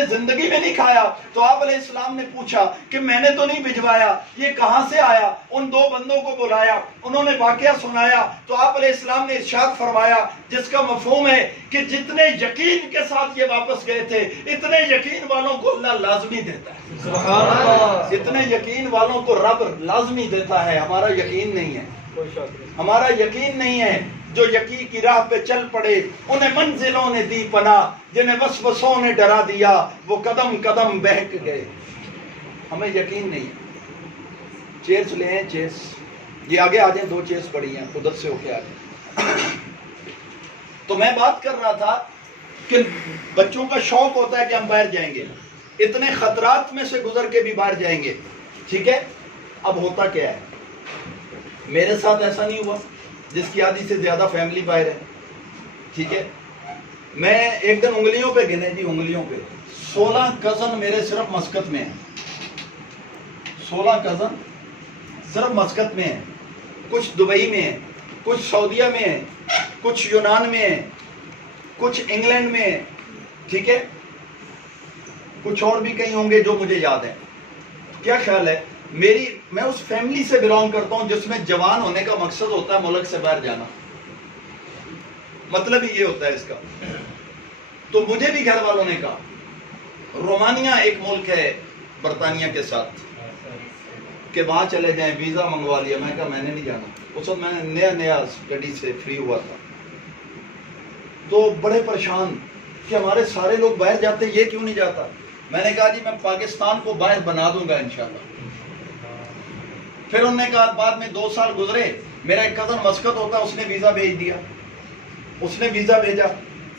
نے زندگی میں نہیں کھایا. تو آپ علیہ السلام نے پوچھا کہ میں نے تو نہیں بھجوایا, یہ کہاں سے آیا؟ ان دو بندوں کو بلایا, انہوں نے واقعہ سنایا. تو آپ علیہ السلام نے ارشاد فرمایا جس کا مفہوم ہے کہ جتنے یقین کے ساتھ یہ واپس گئے تھے اتنے یقین والوں کو اللہ لازمی دیتا ہے. سبحان اللہ. اتنے یقین والوں کو رب لازمی دیتا ہے. ہمارا یقین نہیں ہے, ہمارا یقین نہیں ہے. جو یقین کی راہ پہ چل پڑے انہیں منزلوں نے دی پناہ, جنہیں وسوسوں نے ڈرا دیا وہ قدم قدم بہک گئے. ہمیں یقین نہیں ہے. چیئرز لے ہیں, چیئرز یہ آگے آ جائیں, دو چیئرز پڑی ہیں ادھر سے ہو کے آگے. تو میں بات کر رہا تھا کہ بچوں کا شوق ہوتا ہے کہ ہم باہر جائیں گے, اتنے خطرات میں سے گزر کے بھی باہر جائیں گے. ٹھیک ہے, اب ہوتا کیا ہے, میرے ساتھ ایسا نہیں ہوا جس کی آدھی سے زیادہ فیملی باہر ہے. ٹھیک ہے, میں ایک دن انگلیوں پہ گنے جی, انگلیوں پہ 16 کزن میرے صرف مسقط میں ہیں. 16 کزن صرف مسقط میں ہیں. کچھ دبئی میں ہیں, کچھ سعودیہ میں ہیں, کچھ یونان میں ہیں, کچھ انگلینڈ میں ہیں. ٹھیک ہے, کچھ اور بھی کہیں ہوں گے جو مجھے یاد ہیں. کیا خیال ہے, میں اس فیملی سے بلانگ کرتا ہوں جس میں جوان ہونے کا مقصد ہوتا ہے ملک سے باہر جانا. مطلب ہی یہ ہوتا ہے اس کا. تو مجھے بھی گھر والوں نے کہا, رومانیہ ایک ملک ہے برطانیہ کے ساتھ, کہ وہاں چلے جائیں, ویزا منگوا لیا. میں کہا میں نے نہیں جانا. اس وقت میں نے نیا اسٹڈی سے فری ہوا تھا. تو بڑے پریشان کہ ہمارے سارے لوگ باہر جاتے, یہ کیوں نہیں جاتا. میں نے کہا جی میں پاکستان کو باہر بنا دوں گا انشاءاللہ. پھر انہوں نے کہا, بعد میں 2 سال گزرے, میرا ایک کزن مسقط ہوتا, اس نے ویزا بھیج دیا. اس نے ویزا بھیجا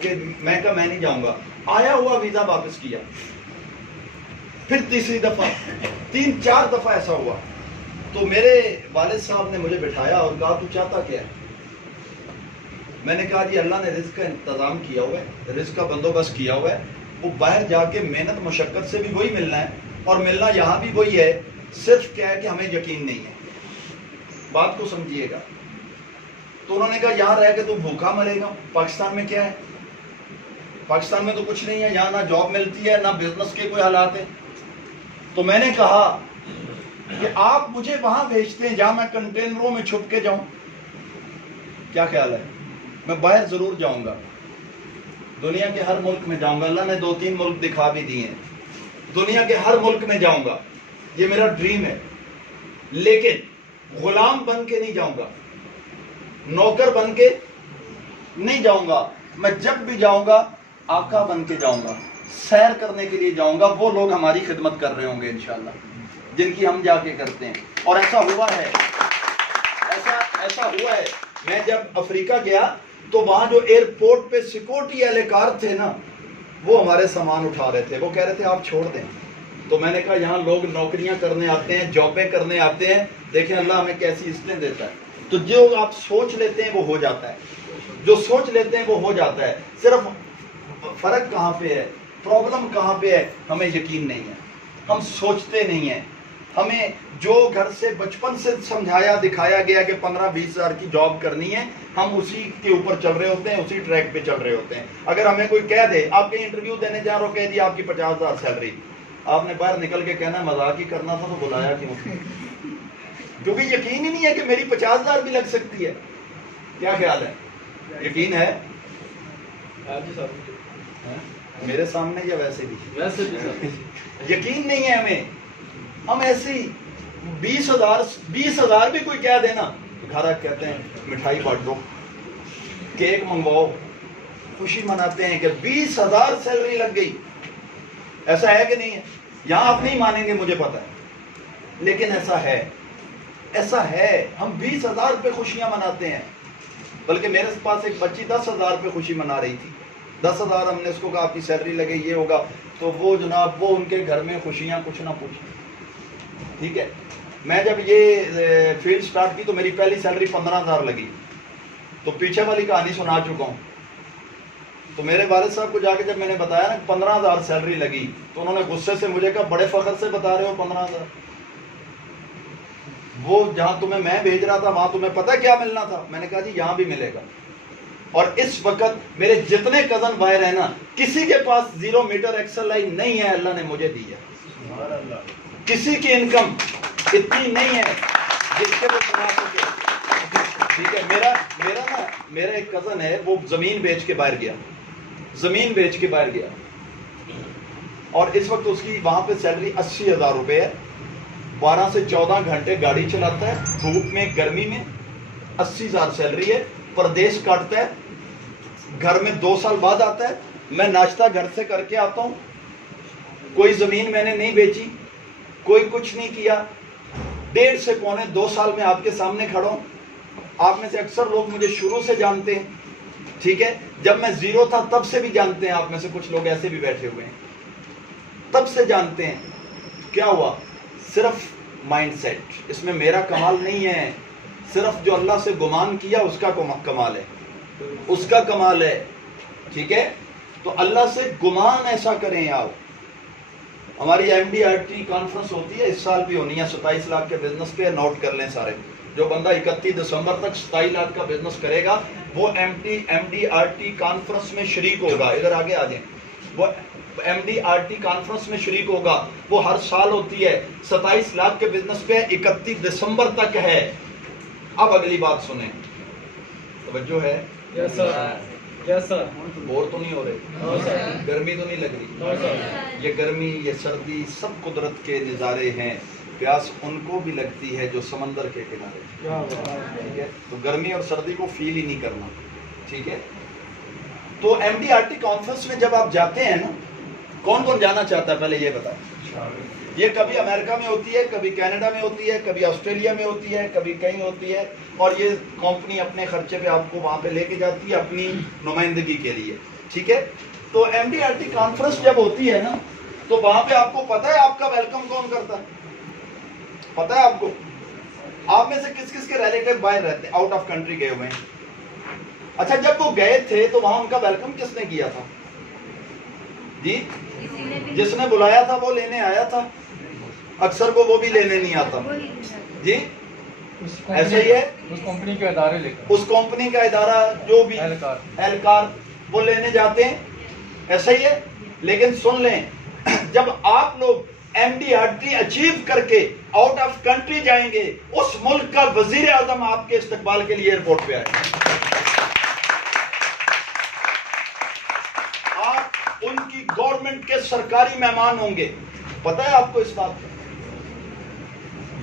کہ میں کہا میں نہیں جاؤں گا. آیا ہوا ویزا واپس کیا. پھر تیسری دفعہ, 3-4 دفعہ ایسا ہوا. تو میرے والد صاحب نے مجھے بٹھایا اور کہا تو چاہتا کیا ہے. میں نے کہا جی اللہ نے رزق کا انتظام کیا ہوا ہے, رزق کا بندوبست کیا ہوا ہے. وہ باہر جا کے محنت مشقت سے بھی وہی ملنا ہے, اور ملنا یہاں بھی وہی ہے. صرف کیا ہے کہ ہمیں یقین نہیں ہے. بات کو سمجھیے گا. تو انہوں نے کہا یہاں رہ کے تو بھوکا مرے گا. پاکستان میں کیا ہے, پاکستان میں تو کچھ نہیں ہے, یہاں نہ جاب ملتی ہے نہ بزنس کے کوئی حالات ہیں. تو میں نے کہا کہ آپ مجھے وہاں بھیجتے ہیں جہاں میں کنٹینروں میں چھپ کے جاؤں. کیا خیال ہے, میں باہر ضرور جاؤں گا, دنیا کے ہر ملک میں جاؤں گا. اللہ نے 2-3 ملک دکھا بھی دیے ہیں. دنیا کے ہر ملک میں جاؤں گا, یہ میرا ڈریم ہے. لیکن غلام بن کے نہیں جاؤں گا, نوکر بن کے نہیں جاؤں گا. میں جب بھی جاؤں گا آقا بن کے جاؤں گا, سیر کرنے کے لیے جاؤں گا. وہ لوگ ہماری خدمت کر رہے ہوں گے انشاءاللہ, جن کی ہم جا کے کرتے ہیں. اور ایسا ہوا ہے, ایسا ہوا ہے. میں جب افریقہ گیا تو وہاں جو ایئرپورٹ پہ سیکورٹی اہلکار تھے نا, وہ ہمارے سامان اٹھا رہے تھے. وہ کہہ رہے تھے آپ چھوڑ دیں. تو میں نے کہا یہاں لوگ نوکریاں کرنے آتے ہیں, جابیں کرنے آتے ہیں, دیکھیں اللہ ہمیں کیسی عزتیں دیتا ہے. تو جو آپ سوچ لیتے ہیں وہ ہو جاتا ہے, جو سوچ لیتے ہیں وہ ہو جاتا ہے. صرف فرق کہاں پہ ہے, پرابلم کہاں پہ ہے, ہمیں یقین نہیں ہے, ہم سوچتے نہیں ہیں. ہمیں جو گھر سے بچپن سے سمجھایا دکھایا گیا کہ 15-20 ہزار کی جاب کرنی ہے, ہم اسی کے اوپر چل رہے ہوتے ہیں, اسی ٹریک پہ چل رہے ہوتے ہیں. اگر ہمیں کوئی کہہ دے آپ کہیں انٹرویو دینے جا رہے ہو, کہہ دیا آپ کی 50,000 سیلری, آپ نے باہر نکل کے کہنا مذاق ہی کرنا تھا تو بلایا کیوں, کیونکہ یقین ہی نہیں ہے کہ میری 50,000 بھی لگ سکتی ہے. کیا خیال ہے, یقین ہے میرے سامنے یا ویسے بھی یقین نہیں ہے ہمیں. ہم ایسی 20,000 بھی کوئی کہہ دینا, گھر آ کہتے ہیں مٹھائی بانٹ دو, کیک منگواؤ, خوشی مناتے ہیں کہ 20,000 سیلری لگ گئی. ایسا ہے کہ نہیں ہے؟ یہاں آپ نہیں مانیں گے مجھے پتا ہے, لیکن ایسا ہے, ایسا ہے. ہم 20,000 پہ خوشیاں مناتے ہیں. بلکہ میرے پاس ایک بچی 10,000 پہ خوشی منا رہی تھی. 10,000 ہم نے اس کو کہا آپ کی سیلری لگے, یہ ہوگا. تو وہ جناب وہ ان کے گھر میں خوشیاں کچھ نہ پوچھیں. ٹھیک ہے, میں جب یہ فیلڈ سٹارٹ کی تو میری پہلی سیلری 15,000 لگی. تو پیچھے والی کہانی سنا چکا ہوں. تو میرے والد صاحب کو جا کے جب میں نے بتایا نا 15,000 سیلری لگی, تو انہوں نے غصے سے مجھے کہا بڑے فخر سے بتا رہے ہو 15,000, وہ جہاں تمہیں میں بھیج رہا تھا وہاں تمہیں پتہ کیا ملنا تھا. میں نے کہا جی یہاں بھی ملے گا. اور اس وقت میرے جتنے کزن باہر ہیں نا, کسی کے پاس 0 میٹر ایکسرسائز نہیں ہے, اللہ نے مجھے دی ہے. کسی کی انکم اتنی نہیں ہے جس کے وہ کما سکے. ٹھیک ہے, میرا ایک کزن ہے, وہ زمین بیچ کے باہر گیا, اور اس وقت اس کی وہاں پہ سیلری 80,000 روپے ہے. 12 سے 14 گھنٹے گاڑی چلاتا ہے, دھوپ میں گرمی میں, 80,000 سیلری ہے. پردیش کاٹتا ہے, گھر میں 2 سال بعد آتا ہے. میں ناشتہ گھر سے کر کے آتا ہوں, کوئی زمین میں نے نہیں بیچی, کوئی کچھ نہیں کیا. 1.5 سے پونے 2 سال میں آپ کے سامنے کھڑا ہوں. آپ میں سے اکثر لوگ مجھے شروع سے جانتے ہیں, ٹھیک ہے, جب میں 0 تھا تب سے بھی جانتے ہیں. آپ میں سے کچھ لوگ ایسے بھی بیٹھے ہوئے ہیں, تب سے جانتے ہیں. کیا ہوا؟ صرف مائنڈ سیٹ. اس میں میرا کمال نہیں ہے, صرف جو اللہ سے گمان کیا اس کا کمال ہے, اس کا کمال ہے. ٹھیک ہے, تو اللہ سے گمان ایسا کریں. آپ ہماری MDRT کانفرنس ہوتی ہے, اس سال بھی ہونی ہے, 27 لاکھ کے بزنس پہ. نوٹ کر لیں سارے, جو بندہ 31 دسمبر تک 27 لاکھ کا بزنس کرے گا وہ MDRT کانفرنس میں شریک ہوگا. ادھر آگے آ جائیں. وہ MDRT کانفرنس میں شریک ہوگا. وہ ہر سال ہوتی ہے, 27 لاکھ کے بزنس پہ 31 دسمبر تک ہے. اب اگلی بات سنیں, توجہ ہے؟ یس سر, یس سر. بور تو نہیں ہو رہے؟ گرمی تو نہیں لگ رہی؟ یہ گرمی, یہ سردی سب قدرت کے نظارے ہیں. پیاس ان کو بھی لگتی ہے جو سمندر کے کنارے. ٹھیک ہے, تو گرمی اور سردی کو فیل ہی نہیں کرنا. ٹھیک ہے, تو MDRT کانفرنس میں جب آپ جاتے ہیں نا, کون کون جانا چاہتا ہے پہلے یہ بتائیں. یہ کبھی امریکہ میں ہوتی ہے, کبھی کینیڈا میں ہوتی ہے, کبھی آسٹریلیا میں ہوتی ہے, کبھی کہیں ہوتی ہے, اور یہ کمپنی اپنے خرچے پہ آپ کو وہاں پہ لے کے جاتی ہے اپنی نمائندگی کے لیے. ٹھیک ہے, تو MDRT کانفرنس جب ہوتی ہے نا, تو وہاں پہ آپ کو پتا ہے آپ کا ویلکم کون کرتا ہے؟ پتا ہے آپ کو؟ آپ میں سے کس کس کے ریلیٹیو باہر رہتے ہیں, آؤٹ آف کنٹری گئے ہوئے ہیں؟ اچھا, جب وہ گئے تھے تو وہاں ان کا ویلکم کس نے کیا تھا جی؟ جس نے بلایا تھا وہ لینے آیا تھا. اکثر کو وہ بھی لینے نہیں آتا جی. ایسا ہی ہے, اس کمپنی کے ادارے لے کر, اس کمپنی کا ادارہ جو بھی اہلکار وہ لینے جاتے ہیں. ایسا ہی ہے. لیکن سن لیں, جب آپ لوگ MDRT اچیو کر کے آؤٹ آف کنٹری جائیں گے, اس ملک کا وزیر اعظم آپ کے استقبال کے لیے ایئرپورٹ پہ آئے. آپ ان کی گورنمنٹ کے سرکاری مہمان ہوں گے. پتہ ہے آپ کو اس بات کا؟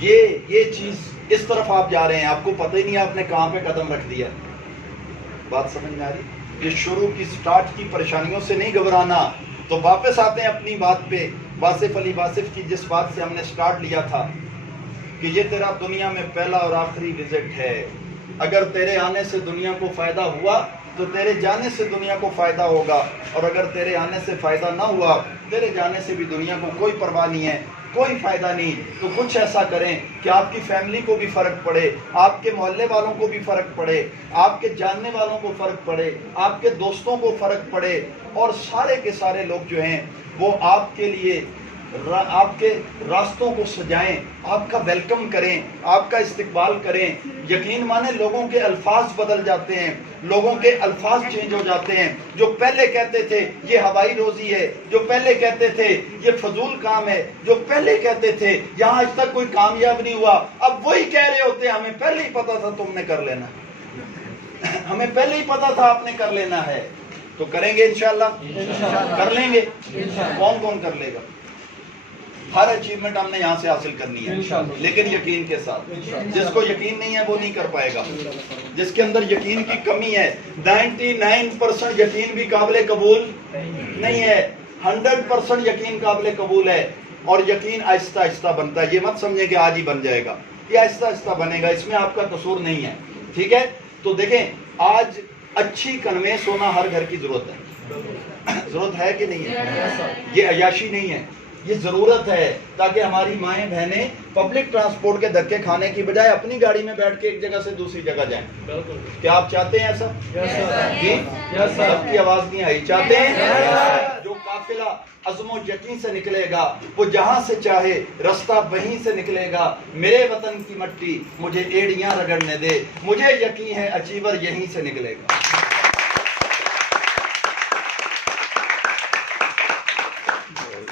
یہ چیز, اس طرف آپ جا رہے ہیں, آپ کو پتہ ہی نہیں آپ نے کہاں پہ قدم رکھ دیا. بات سمجھ میں آ رہی؟ یہ شروع کی سٹارٹ کی پریشانیوں سے نہیں گھبرانا. تو واپس آتے ہیں اپنی بات پہ, واصف علی واصف کی, جس بات سے ہم نے سٹارٹ لیا تھا کہ یہ تیرا دنیا میں پہلا اور آخری وزٹ ہے. اگر تیرے آنے سے دنیا کو فائدہ ہوا تو تیرے جانے سے دنیا کو فائدہ ہوگا, اور اگر تیرے آنے سے فائدہ نہ ہوا, تیرے جانے سے بھی دنیا کو کوئی پرواہ نہیں ہے, کوئی فائدہ نہیں. تو کچھ ایسا کریں کہ آپ کی فیملی کو بھی فرق پڑے, آپ کے محلے والوں کو بھی فرق پڑے, آپ کے جاننے والوں کو فرق پڑے, آپ کے دوستوں کو فرق پڑے, اور سارے کے سارے لوگ جو ہیں وہ آپ کے لیے آپ کے راستوں کو سجائیں, آپ کا ویلکم کریں, آپ کا استقبال کریں. یقین مانیں لوگوں کے الفاظ بدل جاتے ہیں, لوگوں کے الفاظ چینج ہو جاتے ہیں. جو پہلے کہتے تھے یہ ہوائی روزی ہے, جو پہلے کہتے تھے یہ فضول کام ہے, جو پہلے کہتے تھے یہاں آج تک کوئی کامیاب نہیں ہوا, اب وہی کہہ رہے ہوتے ہیں ہمیں پہلے ہی پتا تھا تم نے کر لینا, ہمیں پہلے ہی پتا تھا آپ نے کر لینا ہے. تو کریں گے انشاءاللہ, کر لیں گے. کون کون کر لے گا؟ ہر اچیومنٹ ہم نے یہاں سے حاصل کرنی ہے, لیکن یقین کے ساتھ. جس کو یقین نہیں ہے وہ نہیں کر پائے گا. جس کے اندر یقین کی کمی ہے, 99% یقین بھی قابل قبول نہیں ہے, 100% یقین قابل قبول ہے. اور یقین آہستہ آہستہ بنتا ہے. یہ مت سمجھیں کہ آج ہی بن جائے گا, یہ آہستہ آہستہ بنے گا, اس میں آپ کا قصور نہیں ہے. ٹھیک ہے, تو دیکھیں آج اچھی کنوینس ہونا ہر گھر کی ضرورت ہے. ضرورت ہے کہ نہیں ہے؟ یہ عیاشی نہیں ہے, یہ ضرورت ہے, تاکہ ہماری مائیں بہنیں پبلک ٹرانسپورٹ کے دھکے کھانے کی بجائے اپنی گاڑی میں بیٹھ کے ایک جگہ سے دوسری جگہ جائیں. کیا آپ چاہتے ہیں ایسا جی؟ سب کی آواز نہیں آئی. چاہتے ہیں؟ جو قافلہ عزم و یقین سے نکلے گا وہ جہاں سے چاہے رستہ وہیں سے نکلے گا. میرے وطن کی مٹی مجھے ایڑیاں رگڑنے دے, مجھے یقین ہے اچیور یہیں سے نکلے گا.